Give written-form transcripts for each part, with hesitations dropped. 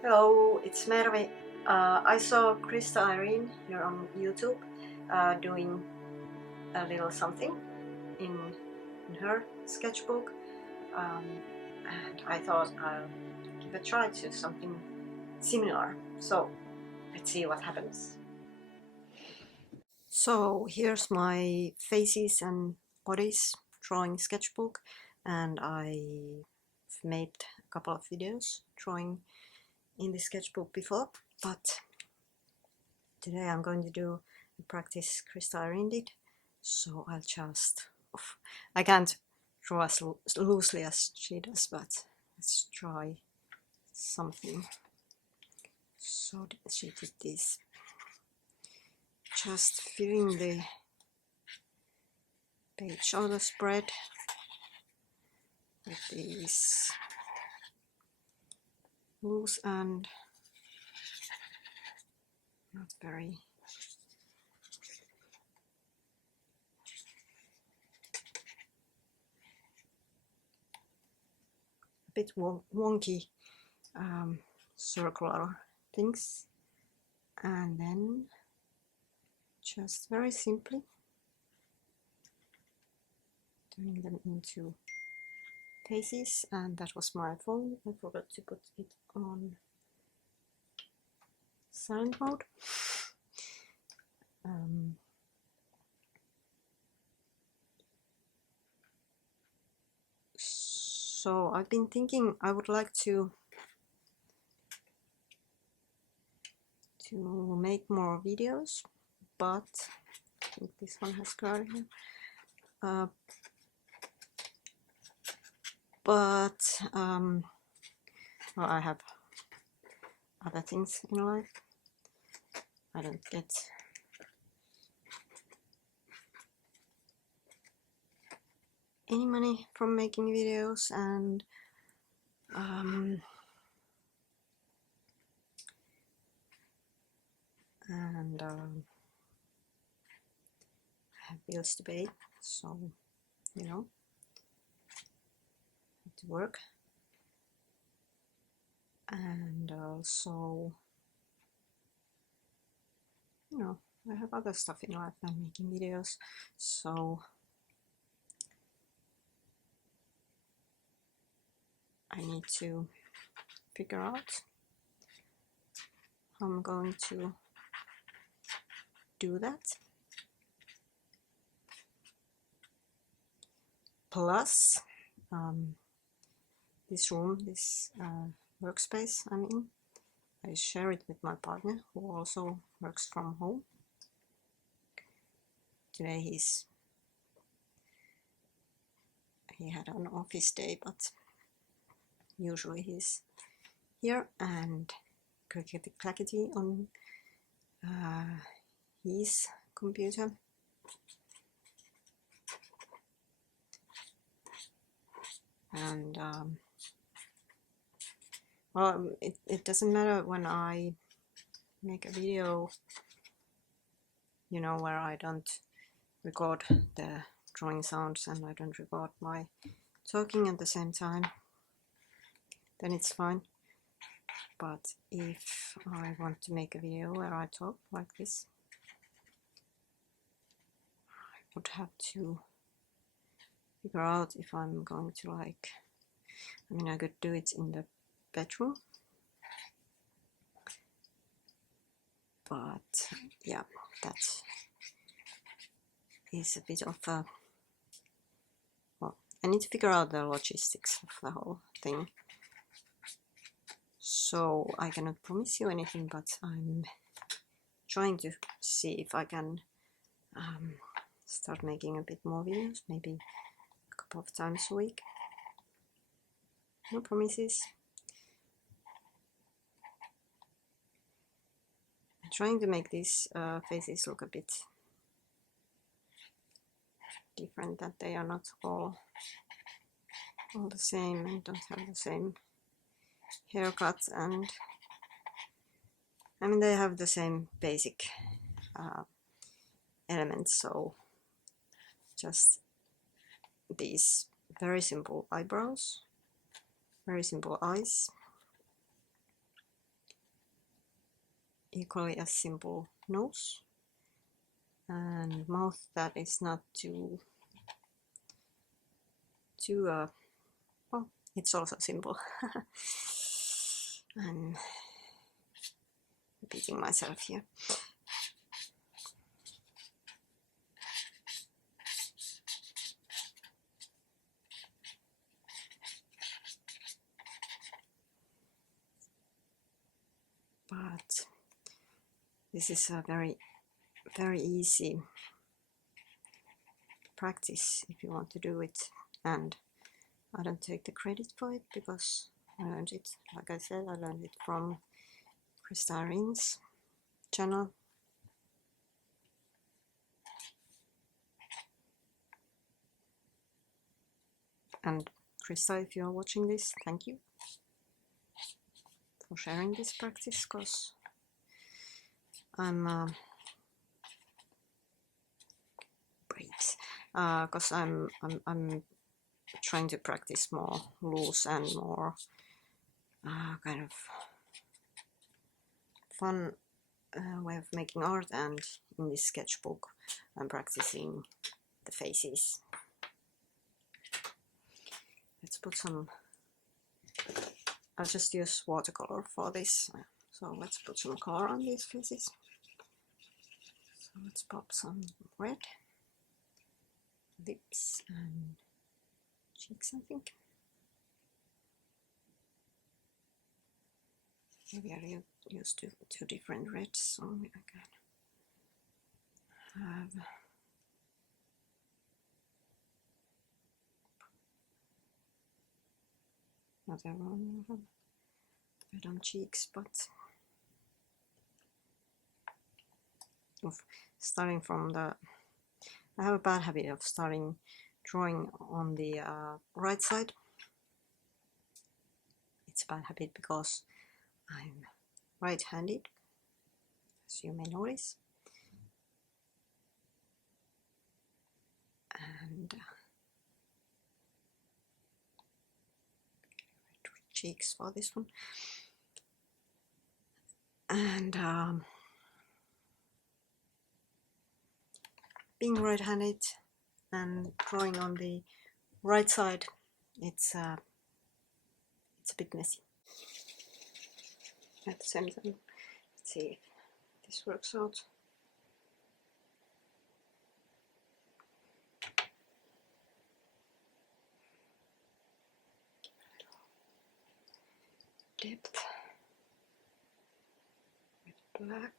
Hello, it's Merve. I saw Krista Irene here on YouTube doing a little something in her sketchbook, and I thought I'll give a try to something similar. So let's see what happens. So here's my faces and bodies drawing sketchbook, and I've made a couple of videos drawing in the sketchbook before, but today I'm going to do a practice Krista Irene did, so I'll just, I can't draw as loosely as she does, but let's try something. So she did this, just filling the page auto spread with these loose and not very a bit wonky circular things, and then just very simply turning them into faces. And that was my phone, I forgot to put it on silent mode. So I've been thinking I would like to make more videos, but I think this one has got here. Well, I have other things in life. I don't get any money from making videos, and I have bills to pay, so you know, I have to work. And also, you know, I have other stuff in life than making videos, so I need to figure out how I'm going to do that. Plus, this room, this workspace I'm in, I share it with my partner, who also works from home. Today he had an office day, but usually he's here and clickety clackety on his computer. And well, it doesn't matter when I make a video, you know, where I don't record the drawing sounds and I don't record my talking at the same time, then it's fine. But if I want to make a video where I talk like this, I would have to figure out if I'm going to I could do it in the bedroom, but yeah, that is a bit of a, well, I need to figure out the logistics of the whole thing. So I cannot promise you anything, but I'm trying to see if I can start making a bit more videos, maybe a couple of times a week. No promises. I'm trying to make these faces look a bit different, that they are not all the same and don't have the same haircut, and I mean they have the same basic elements, so just these very simple eyebrows, very simple eyes, equally as simple nose and mouth that is not too well, it's also simple. I'm repeating myself here. But this is a very easy practice if you want to do it, and I don't take the credit for it because I learned it, like I said, I learned it from Krista Ring's channel. And Krista, if you are watching this, thank you for sharing this practice, because I'm I'm trying to practice more loose and more kind of fun way of making art, and in this sketchbook I'm practicing the faces. Let's put some, I'll just use watercolor for this, so let's put some color on these faces. So let's pop some red, lips and cheeks, I think. Maybe I'll use two different reds, so I can have another one, red on cheeks, but starting from the, I have a bad habit of starting drawing on the right side. It's a bad habit because I'm right-handed, as you may notice, and cheeks for this one, and being right-handed and drawing on the right side, it's a bit messy. At the same time, let's see if this works out. Depth with black.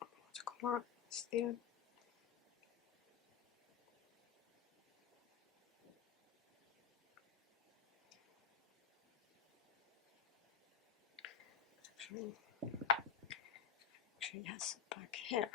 Watercolor still. Actually has black hair.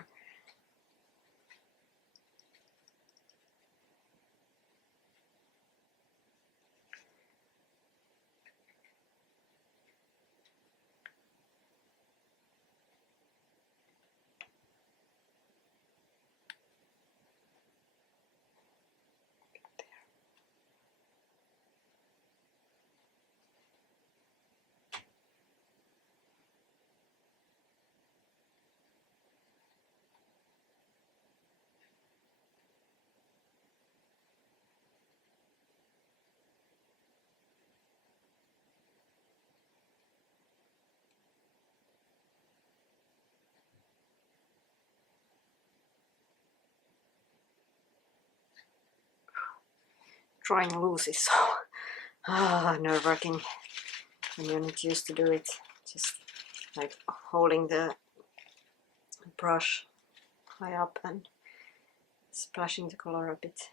Drawing loose is so nerve-wracking when you're not used to do it. Just like holding the brush high up and splashing the color a bit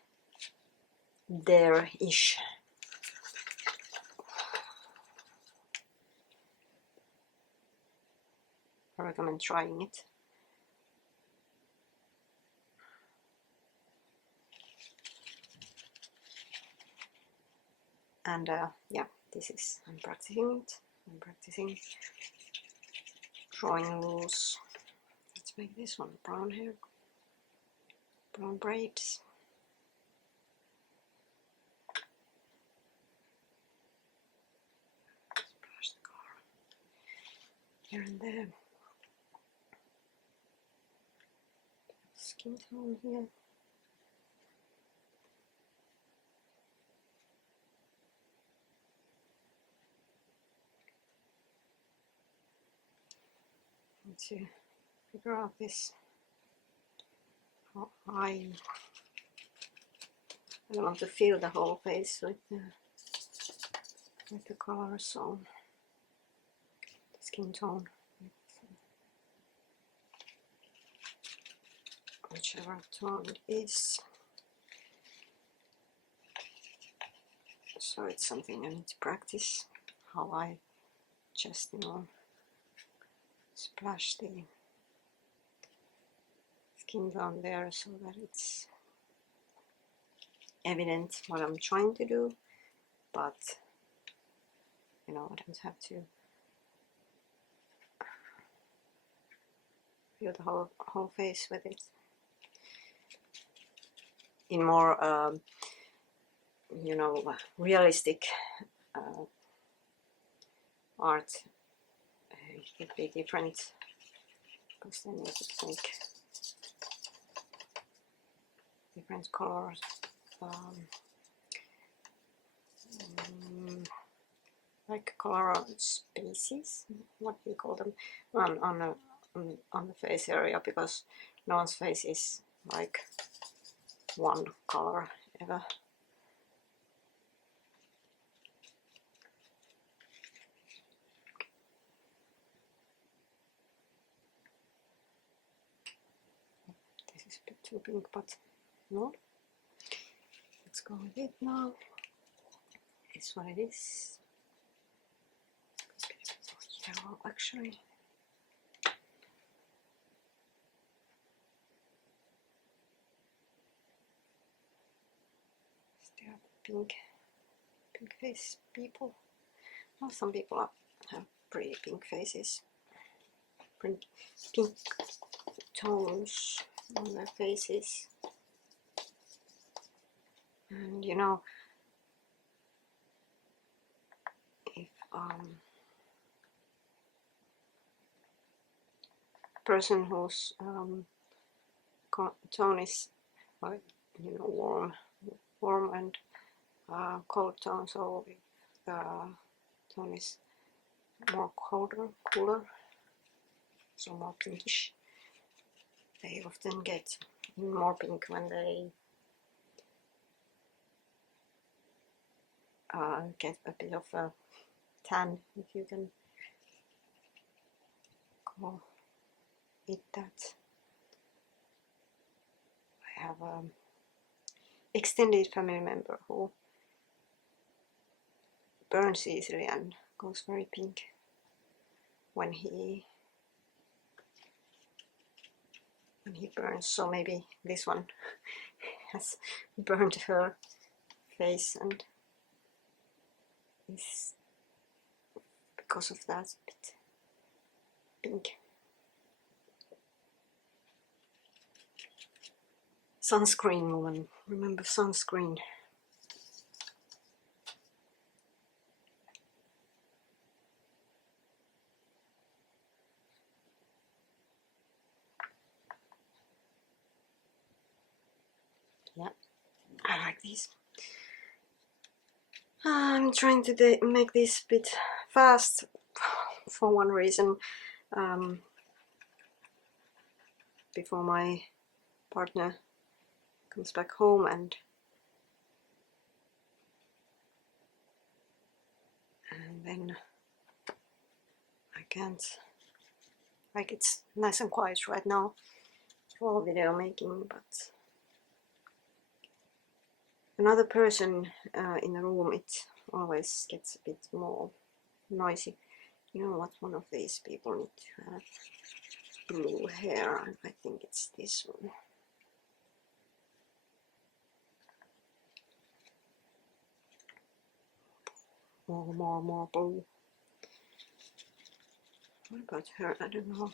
there-ish. I recommend trying it. And yeah, this is, I'm practicing it. I'm practicing drawing loose. Let's make this one brown hair, brown braids. Splash the color. here and there. Skin tone here. Need to figure out this. How I don't want to fill the whole face with the color, so the skin tone, whichever tone it is. So it's something I need to practice, how I just, you know, splash the skin down there so that it's evident what I'm trying to do, but you know, I don't have to fill the whole face with it. In more you know, realistic art, it would be different, because then you could take different colors, like color spaces, what do you call them, on the face area, because no one's face is like one color ever. This is a bit too pink, but no. Let's go with it now. It's what it is. Yellow, actually. Still pink face people. Well, some people have pretty pink faces, pink tones on their faces, and you know, if person whose tone is, you know, warm and cold tone, so if the tone is more cooler, so more pinkish, they often get more pink when they get a bit of a tan, if you can call it that. I have an extended family member who burns easily and goes very pink when he burns, so maybe this one has burned her face and is because of that a bit pink. Sunscreen, woman, remember sunscreen. Yeah, I like these. I'm trying to make this a bit fast for one reason. Before my partner comes back home, and then I can't, like, it's nice and quiet right now for video making, but another person in the room, it always gets a bit more noisy. You know what, one of these people need to have blue hair, and I think it's this one. More blue. What about her? I don't know.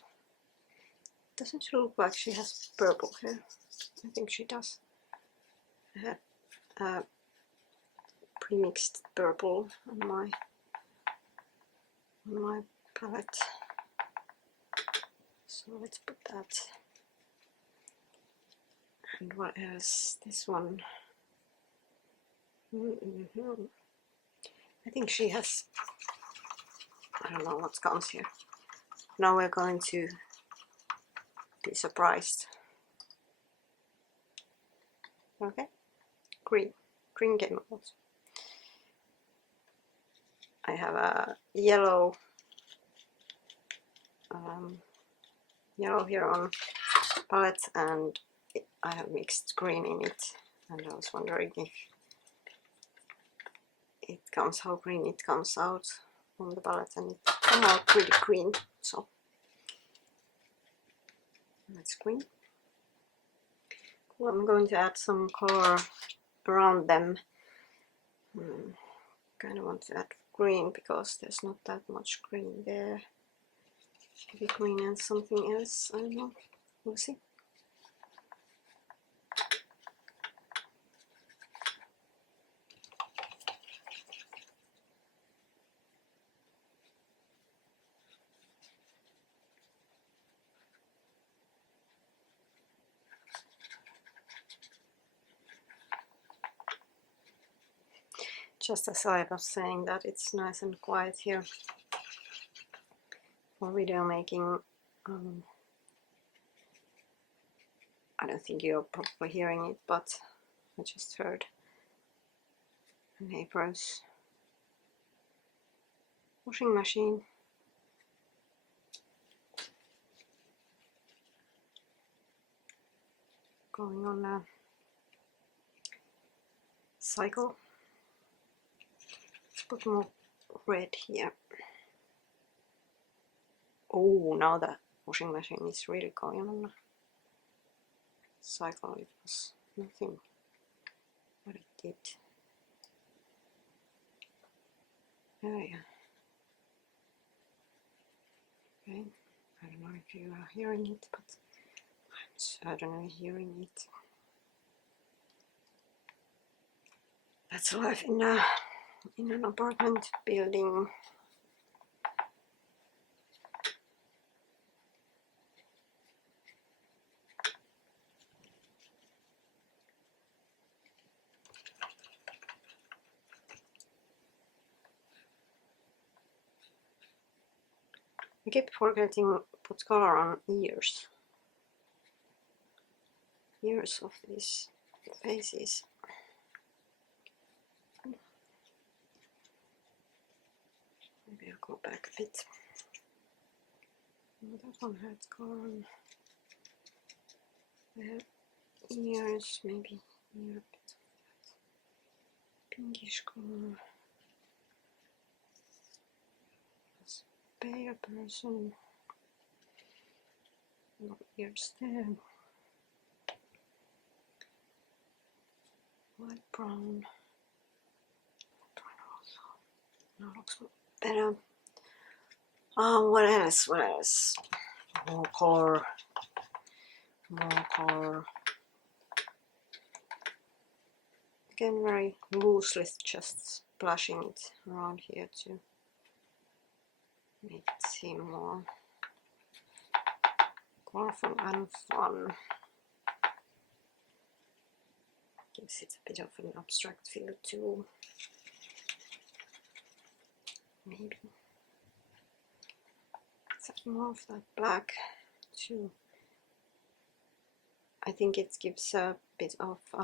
Doesn't she look like she has purple hair? I think she does. I have pre-mixed purple on my palette. So let's put that. And what else? This one. I think she has, I don't know what comes here. Now we're going to be surprised. Okay, green chemicals. I have a yellow here on palette, and I have mixed green in it, and I was wondering if it comes, how green it comes out on the palette, and it comes out pretty green, so that's green. Well, I'm going to add some color around them. Kind of want to add green because there's not that much green there. Maybe green and something else, I don't know, we'll see. Just as I was saying that it's nice and quiet here for video making, I don't think you're probably hearing it, but I just heard a neighbor's washing machine. Going on a cycle. Let's put more red here. Oh, now the washing machine is really going on a cycle. It was nothing, but it did. Oh yeah. Okay, I don't know if you are hearing it, but I'm certainly hearing it. That's life in an apartment building. I keep forgetting to put color on ears. Ears of these faces. Maybe I'll go back a bit. Oh, that one had color on the ears, maybe here a bit of that pinkish color. Pale person. No ears there. Light brown. Now looks better. What else? What else? More color. More color. Again, very loosely, just splashing it around here to make it seem more colorful and fun. Gives it a bit of an abstract feel too. Maybe. Let's add more of that black too. I think it gives a bit of I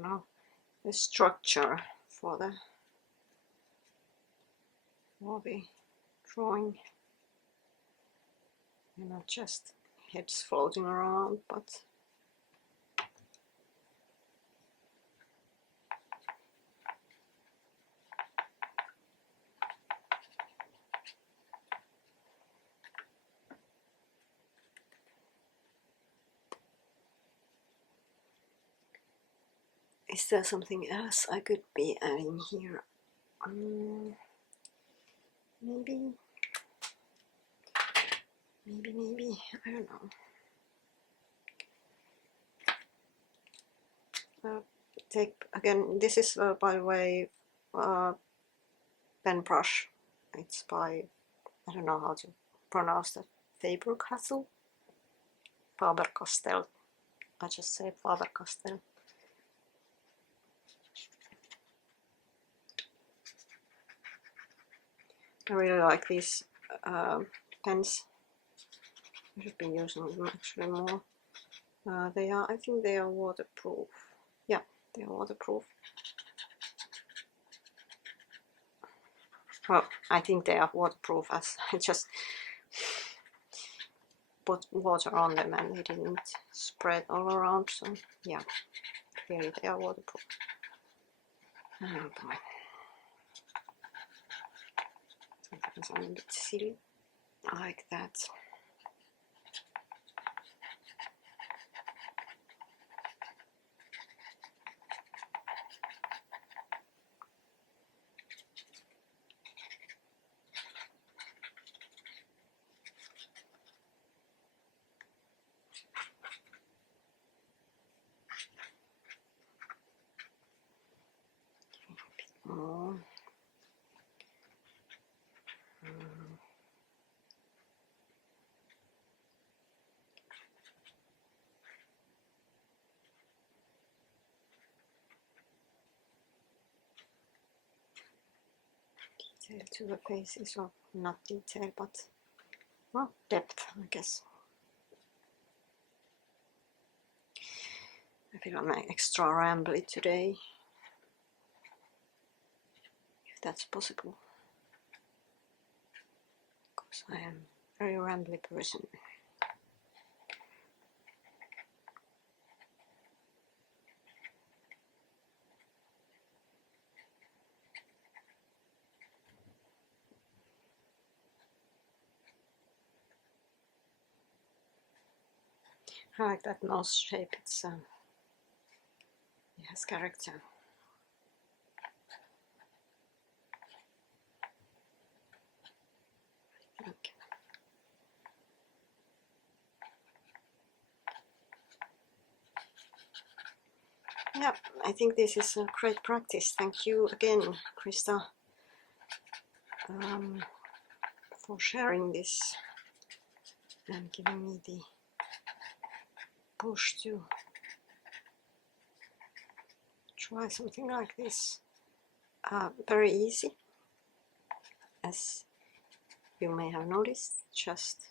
don't know, the structure for the drawing. And not just heads floating around, but is there something else I could be adding here? Maybe, I don't know. take again, this is by the way pen brush. It's by, I don't know how to pronounce that, Faber-Castell? Faber-Castell. I just say Faber-Castell. I really like these pens. I should be using them actually more. They are, I think they are waterproof. Yeah, they are waterproof. Well, I think they are waterproof, as I just put water on them and they didn't spread all around, so yeah, clearly they are waterproof. Oh boy. Sometimes I'm a bit silly like that. More. Detail to the faces, or not detail, but well, depth, I guess. I feel I'm extra rambly today, if that's possible, because I am a very rambly person. I like that nose shape, it's it has character. I think. Yeah, I think this is a great practice. Thank you again, Krista, for sharing this and giving me the push to try something like this. Very easy, as you may have noticed, just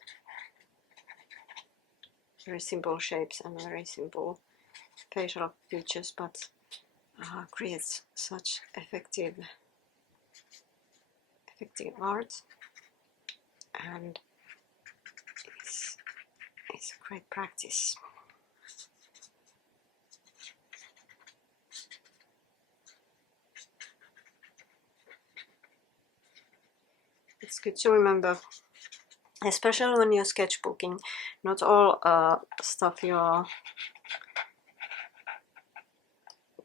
very simple shapes and very simple facial features, but creates such effective art, and it's a great practice. It's good to remember, especially when you're sketchbooking, not all stuff you're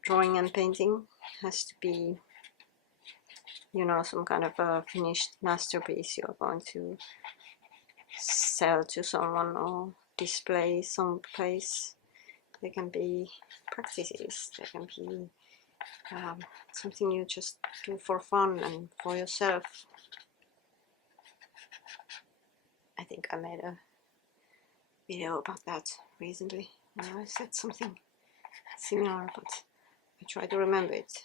drawing and painting has to be, you know, some kind of a finished masterpiece you're going to sell to someone or display someplace. They can be practices, they can be something you just do for fun and for yourself. I think I made a video about that recently, where I said something similar, but I try to remember it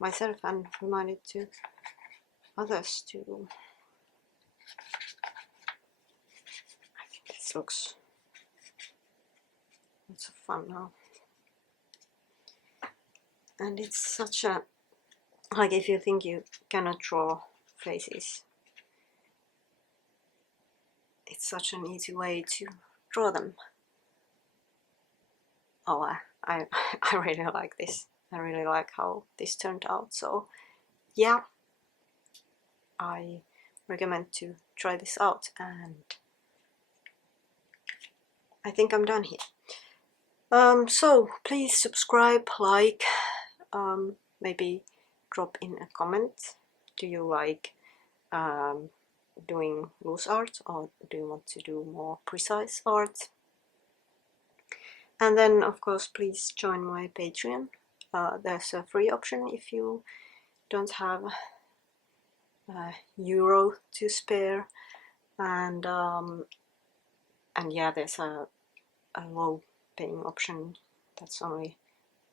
myself and remind it to others too. I think this looks lots of fun now. And it's such a, like, if you think you cannot draw faces, it's such an easy way to draw them. Oh, I really like this. I really like how this turned out. So yeah, I recommend to try this out, and I think I'm done here. So please subscribe, like, maybe drop in a comment. Do you like doing loose art, or do you want to do more precise art? And then of course please join my Patreon. there's a free option if you don't have euro to spare, and yeah, there's a low paying option that's only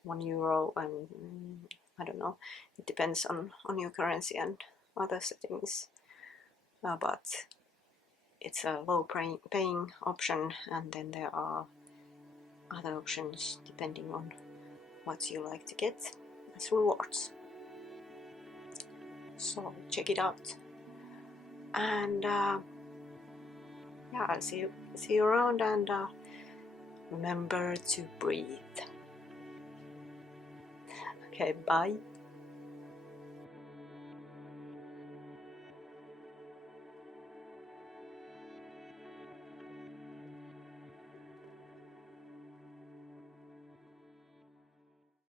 €1, and I don't know, it depends on your currency and other settings, but it's a low paying option, and then there are other options depending on what you like to get as rewards. So check it out, and yeah, I'll see you around, and remember to breathe. Okay, bye.